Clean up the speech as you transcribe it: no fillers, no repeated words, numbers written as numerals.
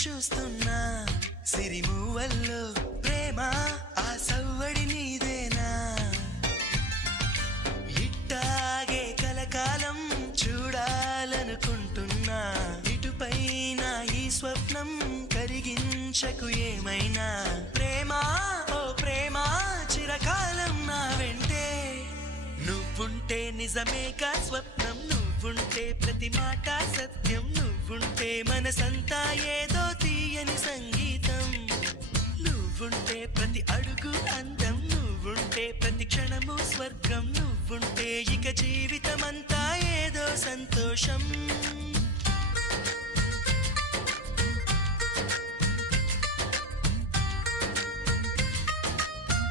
చూస్తున్నా సిరిమూవల్లో ప్రేమ ఆ సవ్వడి నీదేనా ఇట్టాగే కలకాలం చూడాలనుకుంటున్నా ఇటుపైన ఈ స్వప్నం కరిగించకు ఏమైనా ప్రేమ ఓ ప్రేమ చిరకాలం నా వెంటే నువ్వుంటే నిజమేగా స్వప్నం నువ్వుంటే ప్రతి మాట సత్యం నువ్వుంటే మనసంతా ఏదో తీయని సంగీతం నువ్వుంటే ప్రతి అడుగు అందం నువ్వుంటే ప్రతి క్షణము స్వర్గం నువ్వుంటే ఇక జీవితమంతా ఏదో సంతోషం